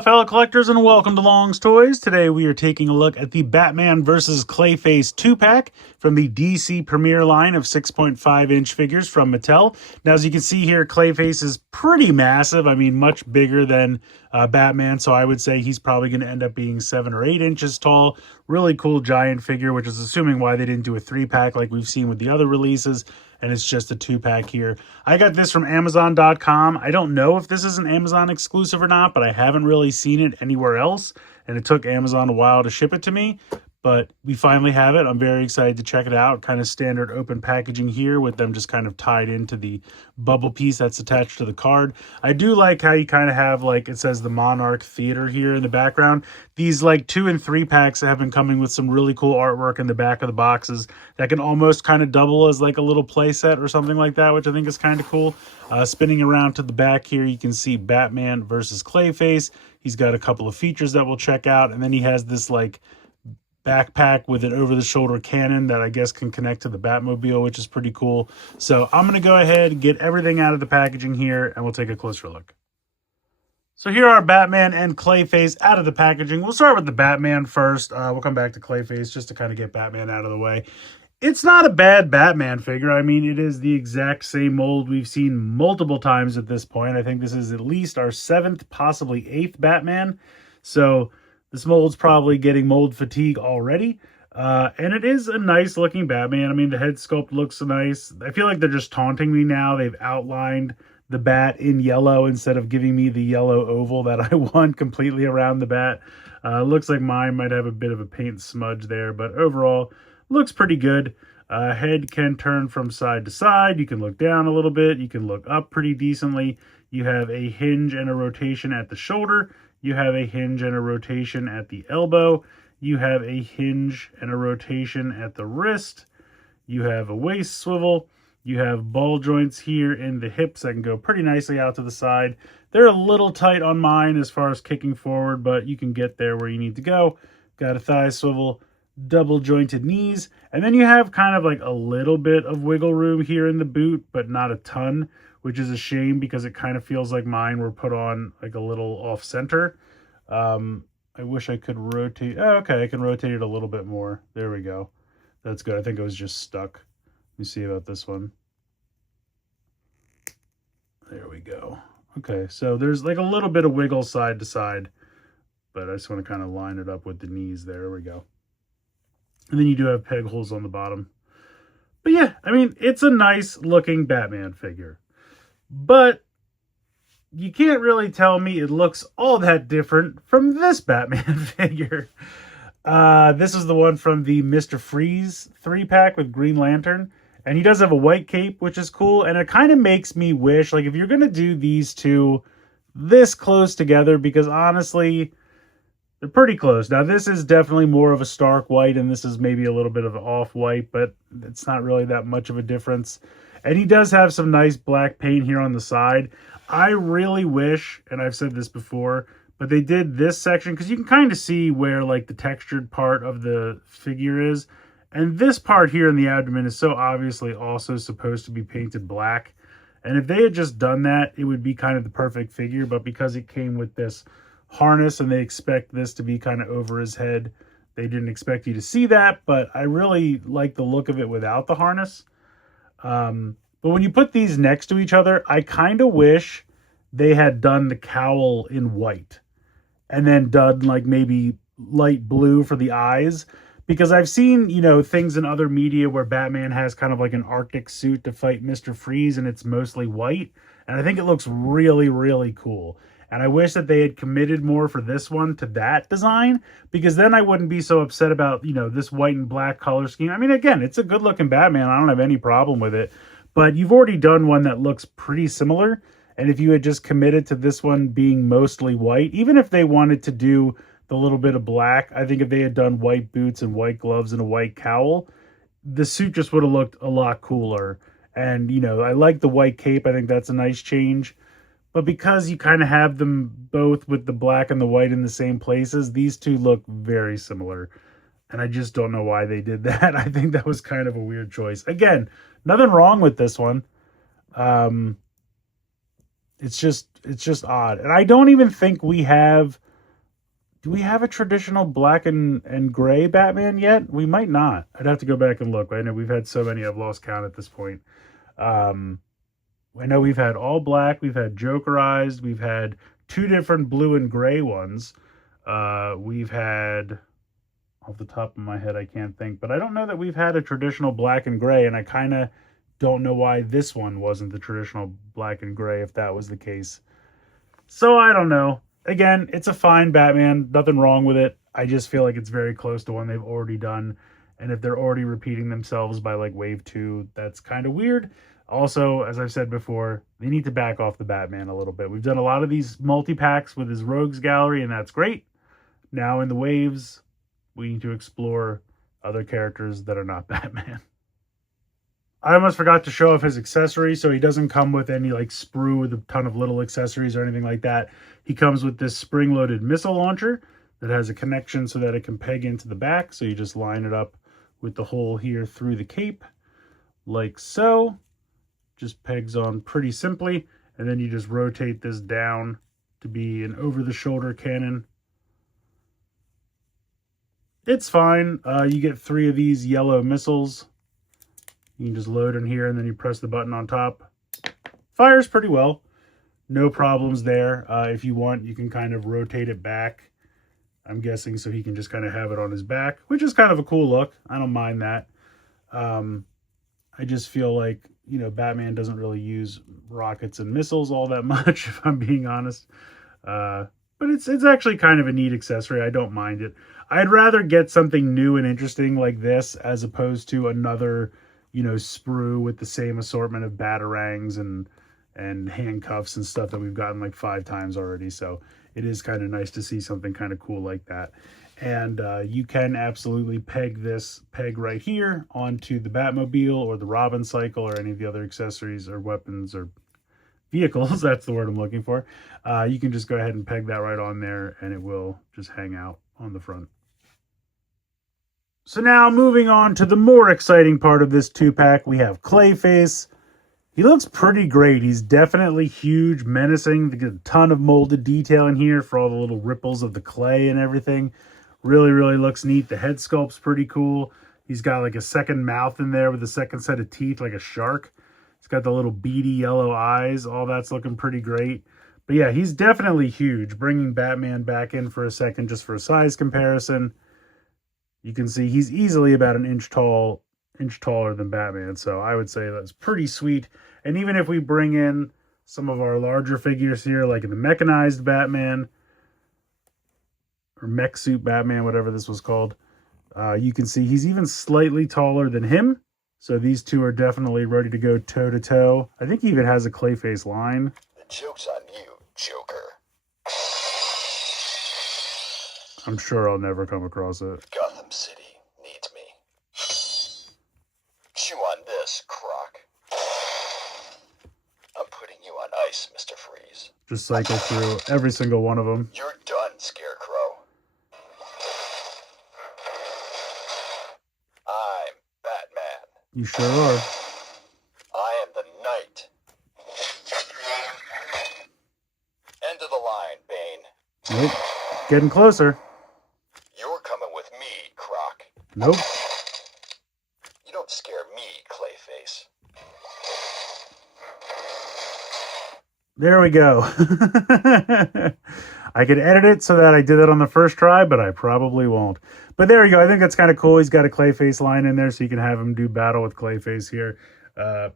Aloha, fellow collectors, and welcome to Long's Toys. Today we are taking a look at the Batman vs. Clayface 2-pack from the DC Premier line of 6.5-inch figures from Mattel. Now, as you can see here, Clayface is pretty massive. I mean, much bigger than Batman, so I would say he's probably going to end up being 7 or 8 inches tall. Really cool giant figure, which is assuming why they didn't do a 3-pack like we've seen with the other releases, and it's just a 2-pack here. I got this from Amazon.com. I don't know if this is an Amazon exclusive or not, but I haven't really seen it anywhere else, and it took Amazon a while to ship it to me. But we finally have it. I'm very excited to check it out. Kind of standard open packaging here with them just kind of tied into the bubble piece that's attached to the card. I do like how you kind of have, like, it says the Monarch Theater here in the background. These like 2 and 3 packs have been coming with some really cool artwork in the back of the boxes that can almost kind of double as like a little play set or something like that, which I think is kind of cool. Spinning around to the back here, you can see Batman versus Clayface. He's got a couple of features that we'll check out, and then he has this like backpack with an over-the-shoulder cannon that I guess can connect to the Batmobile, which is pretty cool. So I'm going to go ahead and get everything out of the packaging here, and we'll take a closer look. So here are Batman and Clayface out of the packaging. We'll start with the Batman first. We'll come back to Clayface just to kind of get Batman out of the way. It's not a bad Batman figure. I mean, it is the exact same mold we've seen multiple times at this point. I think this is at least our 7th, possibly 8th Batman. So this mold's probably getting mold fatigue already. And it is a nice looking Batman. I mean, the head sculpt looks nice. I feel like they're just taunting me now. They've outlined the bat in yellow instead of giving me the yellow oval that I want completely around the bat. Looks like mine might have a bit of a paint smudge there, but overall looks pretty good. Head can turn from side to side. You can look down a little bit. You can look up pretty decently. You have a hinge and a rotation at the shoulder. You have a hinge and a rotation at the elbow. You have a hinge and a rotation at the wrist. You have a waist swivel. You have ball joints here in the hips that can go pretty nicely out to the side. They're a little tight on mine as far as kicking forward, but you can get there where you need to go. Got a thigh swivel, double jointed knees, and then you have kind of like a little bit of wiggle room here in the boot, but not a ton, which is a shame because it kind of feels like mine were put on like a little off center. I wish I could rotate. Oh, okay, I can rotate it a little bit more. There we go. That's good. I think it was just stuck. Let me see about this one. There we go. Okay, so there's like a little bit of wiggle side to side, but I just want to kind of line it up with the knees there. There we go. And then you do have peg holes on the bottom. But yeah, I mean, it's a nice looking Batman figure. But you can't really tell me it looks all that different from this Batman figure. This is the one from the Mr. Freeze 3-pack with Green Lantern. And he does have a white cape, which is cool. And it kind of makes me wish, like, if you're going to do these two this close together, because honestly, they're pretty close. Now, this is definitely more of a stark white, and this is maybe a little bit of an off-white, but it's not really that much of a difference. And he does have some nice black paint here on the side. I really wish, and I've said this before, but they did this section, because you can kind of see where, like, the textured part of the figure is. And this part here in the abdomen is so obviously also supposed to be painted black. And if they had just done that, it would be kind of the perfect figure. But because it came with this harness and they expect this to be kind of over his head, they didn't expect you to see that. But I really like the look of it without the harness. But when you put these next to each other, I kind of wish they had done the cowl in white and then done like maybe light blue for the eyes. Because I've seen, you know, things in other media where Batman has kind of like an Arctic suit to fight Mr. Freeze and it's mostly white. And I think it looks really, really cool. And I wish that they had committed more for this one to that design, because then I wouldn't be so upset about, you know, this white and black color scheme. I mean, again, it's a good looking Batman. I don't have any problem with it. But you've already done one that looks pretty similar. And if you had just committed to this one being mostly white, even if they wanted to do the little bit of black, I think if they had done white boots and white gloves and a white cowl, the suit just would have looked a lot cooler. And, you know, I like the white cape. I think that's a nice change. But because you kind of have them both with the black and the white in the same places, these two look very similar. And I just don't know why they did that. I think that was kind of a weird choice. Again, nothing wrong with this one. It's just odd. And I don't even think we have Do we have a traditional black and gray Batman yet? We might not. I'd have to go back and look. I know we've had so many I've lost count at this point. Um, I know we've had all black, we've had Jokerized, we've had two different blue and gray ones. We've had, off the top of my head, I can't think, but I don't know that we've had a traditional black and gray, and I kind of don't know why this one wasn't the traditional black and gray if that was the case. So I don't know. Again, it's a fine Batman, nothing wrong with it. I just feel like it's very close to one they've already done. And if they're already repeating themselves by like wave 2, that's kind of weird. Also, as I've said before, they need to back off the Batman a little bit. We've done a lot of these multi-packs with his Rogues Gallery, and that's great. Now in the waves, we need to explore other characters that are not Batman. I almost forgot to show off his accessories, so he doesn't come with any like sprue with a ton of little accessories or anything like that. He comes with this spring-loaded missile launcher that has a connection so that it can peg into the back. So you just line it up with the hole here through the cape, like so. Just pegs on pretty simply, and then you just rotate this down to be an over-the-shoulder cannon. It's fine. You get 3 of these yellow missiles. You can just load in here, and then you press the button on top. Fires pretty well. No problems there. If you want, you can kind of rotate it back, I'm guessing, so he can just kind of have it on his back, which is kind of a cool look. I don't mind that. I just feel like, you know, Batman doesn't really use rockets and missiles all that much, if I'm being honest. But it's actually kind of a neat accessory. I don't mind it. I'd rather get something new and interesting like this as opposed to another, you know, sprue with the same assortment of batarangs and handcuffs and stuff that we've gotten like 5 times already. So it is kind of nice to see something kind of cool like that. And you can absolutely peg this peg right here onto the Batmobile or the Robin cycle or any of the other accessories or weapons or vehicles. That's the word I'm looking for. You can just go ahead and peg that right on there, and it will just hang out on the front. So now moving on to the more exciting part of this 2-pack, we have Clayface. He looks pretty great. He's definitely huge, menacing. They get a ton of molded detail in here for all the little ripples of the clay and everything. Really, really looks neat. The head sculpt's pretty cool. He's got like a second mouth in there with a second set of teeth like a shark. He's got the little beady yellow eyes. All that's looking pretty great. But yeah, he's definitely huge. Bringing Batman back in for a second just for a size comparison. You can see he's easily about an inch taller than Batman. So I would say that's pretty sweet. And even if we bring in some of our larger figures here, like in the mechanized Batman, or mech suit Batman, whatever this was called, you can see he's even slightly taller than him. So these two are definitely ready to go toe-to-toe. I think he even has a Clayface line. The joke's on you, Joker. I'm sure I'll never come across it. Gotham City needs me. Chew on this, Croc. I'm putting you on ice, Mr. Freeze. Just cycle through every single one of them. You're done, Scarecrow. I'm Batman. You sure are. I am the Knight. End of the line, Bane. Nope. Getting closer. You're coming with me, Croc. Nope. You don't scare me, Clayface. There we go. I could edit it so that I did it on the first try, but I probably won't. But there we go. I think that's kind of cool. He's got a Clayface line in there, so you can have him do battle with Clayface here.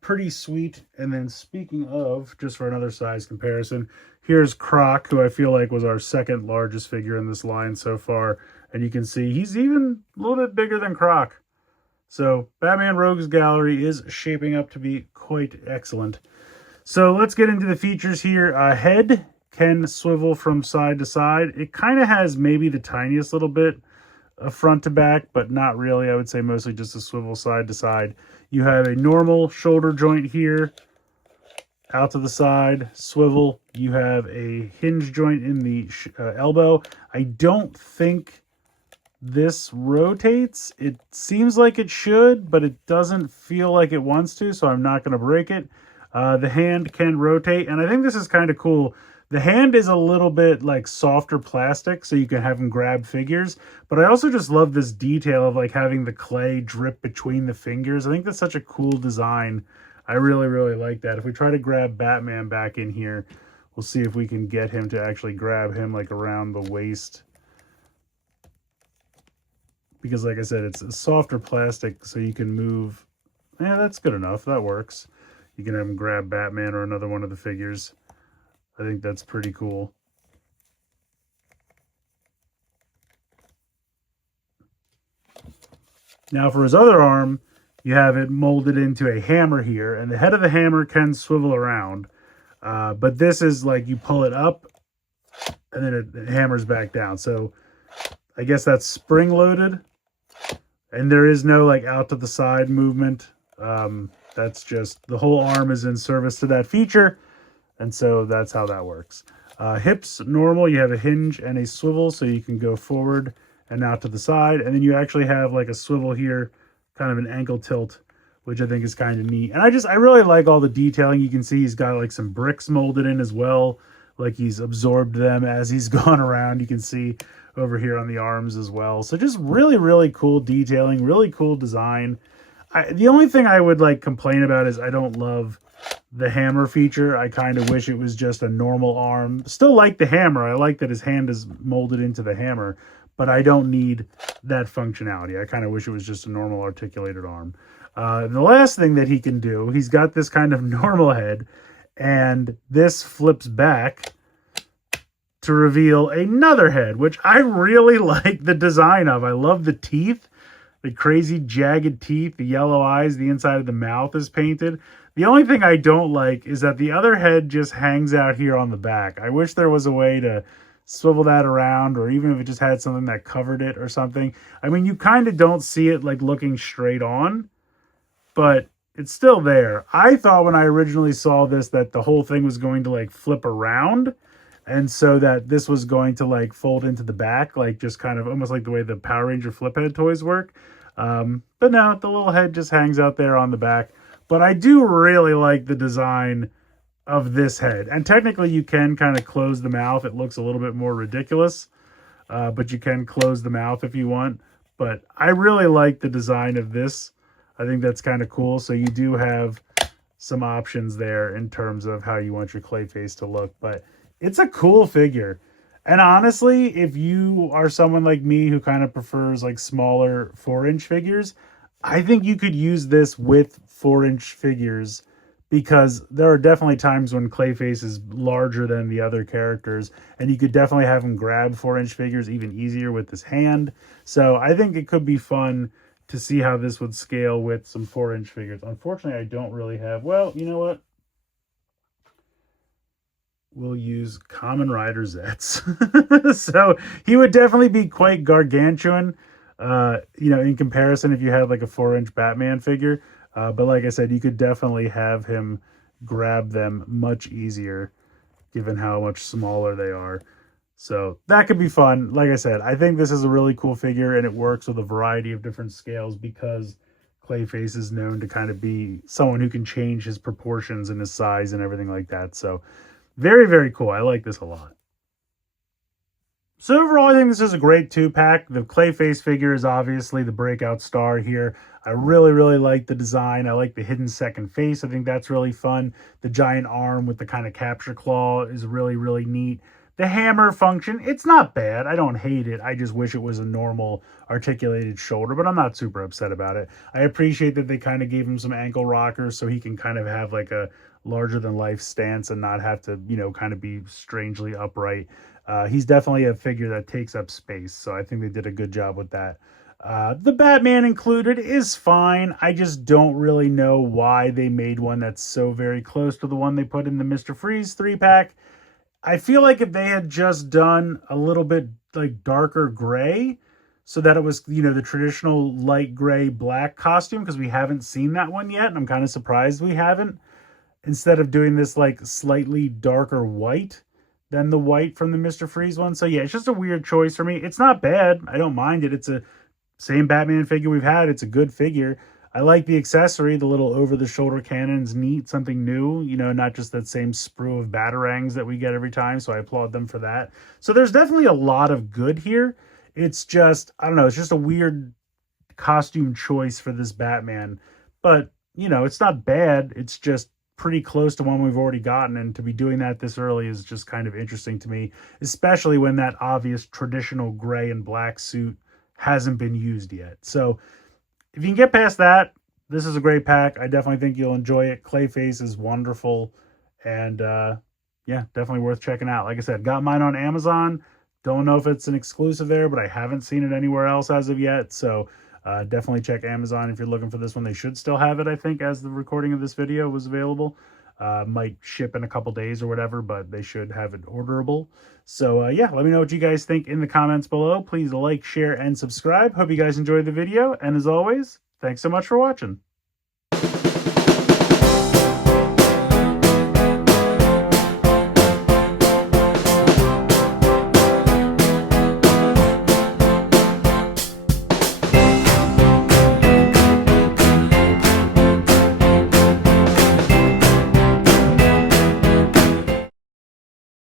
Pretty sweet. And then speaking of, just for another size comparison, here's Croc, who I feel like was our second largest figure in this line so far. And you can see he's even a little bit bigger than Croc. So Batman Rogues Gallery is shaping up to be quite excellent. So let's get into the features here. Head can swivel from side to side. It kind of has maybe the tiniest little bit of front to back, but not really. I would say mostly just a swivel side to side. You have a normal shoulder joint here, out to the side, swivel. You have a hinge joint in the elbow. I don't think this rotates. It seems like it should, but it doesn't feel like it wants to, so I'm not going to break it. The hand can rotate, and I think this is kind of cool. The hand is a little bit like softer plastic, so you can have him grab figures. But I also just love this detail of like having the clay drip between the fingers. I think that's such a cool design. I really, really like that. If we try to grab Batman back in here, we'll see if we can get him to actually grab him like around the waist. Because like I said, it's a softer plastic, so you can move. Yeah, that's good enough. That works. You can have him grab Batman or another one of the figures. I think that's pretty cool. Now for his other arm, you have it molded into a hammer here, and the head of the hammer can swivel around. But this is like you pull it up, and then it hammers back down. So I guess that's spring-loaded, and there is no like out to the side movement. That's just the whole arm is in service to that feature. And so that's how that works. Hips, normal. You have a hinge and a swivel, so you can go forward and out to the side. And then you actually have like a swivel here, kind of an ankle tilt, which I think is kind of neat. And I really like all the detailing. You can see he's got like some bricks molded in as well. Like he's absorbed them as he's gone around. You can see over here on the arms as well. So just really, really cool detailing, really cool design. The only thing I would like complain about is I don't love the hammer feature. I kind of wish it was just a normal arm. Still like the hammer. I like that his hand is molded into the hammer, but I don't need that functionality. I kind of wish it was just a normal articulated arm. The last thing that he can do, he's got this kind of normal head, and this flips back to reveal another head, which I really like the design of. I love the teeth, the crazy jagged teeth, the yellow eyes, the inside of the mouth is painted. The only thing I don't like is that the other head just hangs out here on the back. I wish there was a way to swivel that around, or even if it just had something that covered it or something. I mean, you kind of don't see it like looking straight on, but it's still there. I thought when I originally saw this that the whole thing was going to like flip around, and so that this was going to like fold into the back, like just kind of almost like the way the Power Ranger flip head toys work. But no, the little head just hangs out there on the back. But I do really like the design of this head. And technically you can kind of close the mouth. It looks a little bit more ridiculous, but you can close the mouth if you want. But I really like the design of this. I think that's kind of cool. So you do have some options there in terms of how you want your Clayface to look. But it's a cool figure. And honestly, if you are someone like me who kind of prefers like smaller 4-inch figures, I think you could use this with 4-inch figures, because there are definitely times when Clayface is larger than the other characters, and you could definitely have him grab 4-inch figures even easier with his hand. So I think it could be fun to see how this would scale with some 4-inch figures. Unfortunately, I don't really have, well, you know what? We'll use Kamen Rider Zets. So he would definitely be quite gargantuan, in comparison if you had like a 4-inch Batman figure. But like I said, you could definitely have him grab them much easier given how much smaller they are. So that could be fun. Like I said, I think this is a really cool figure, and it works with a variety of different scales because Clayface is known to kind of be someone who can change his proportions and his size and everything like that. So very, very cool. I like this a lot. So overall, I think this is a great 2-pack. The Clayface figure is obviously the breakout star here. I really, really like the design. I like the hidden second face. I think that's really fun. The giant arm with the kind of capture claw is really, really neat. The hammer function, it's not bad. I don't hate it. I just wish it was a normal articulated shoulder, but I'm not super upset about it. I appreciate that they kind of gave him some ankle rockers so he can kind of have like a larger than life stance and not have to, kind of be strangely upright. He's definitely a figure that takes up space, so I think they did a good job with that. The Batman included is fine. I just don't really know why they made one that's so very close to the one they put in the Mr. Freeze 3-pack. I feel like if they had just done a little bit like darker gray, so that it was, the traditional light gray black costume, because we haven't seen that one yet, and I'm kind of surprised we haven't, instead of doing this like slightly darker white than the white from the Mr. Freeze one. So yeah, it's just a weird choice for me. It's not bad. I don't mind it. It's a same Batman figure we've had. It's a good figure. I like the accessory, the little over-the-shoulder cannon's neat, something new, you know, not just that same sprue of batarangs that we get every time, so I applaud them for that. So there's definitely a lot of good here. It's just, I don't know, it's just a weird costume choice for this Batman. But, you know, it's not bad. It's just pretty close to one we've already gotten, and to be doing that this early is just kind of interesting to me, especially when that obvious traditional gray and black suit hasn't been used yet. So if you can get past that, this is a great pack. I definitely think you'll enjoy it. Clayface is wonderful, and yeah, definitely worth checking out. Like I said, got mine on Amazon. Don't know if it's an exclusive there, but I haven't seen it anywhere else as of yet. So definitely check Amazon if you're looking for this one. They should still have it, I think, as the recording of this video was available. Might ship in a couple days or whatever, but they should have it orderable. So yeah, let me know what you guys think in the comments below. Please like, share, and subscribe. Hope you guys enjoyed the video. And as always, thanks so much for watching.